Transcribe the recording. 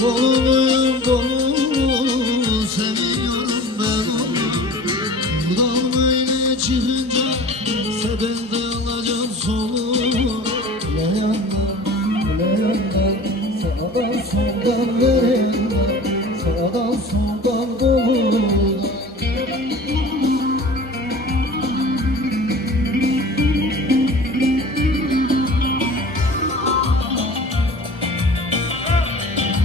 Doluyum dolu seviyorum ben onu. Buradan böyle çıkınca sebelde alacağım sonu. Ulan yandan sağdan soldan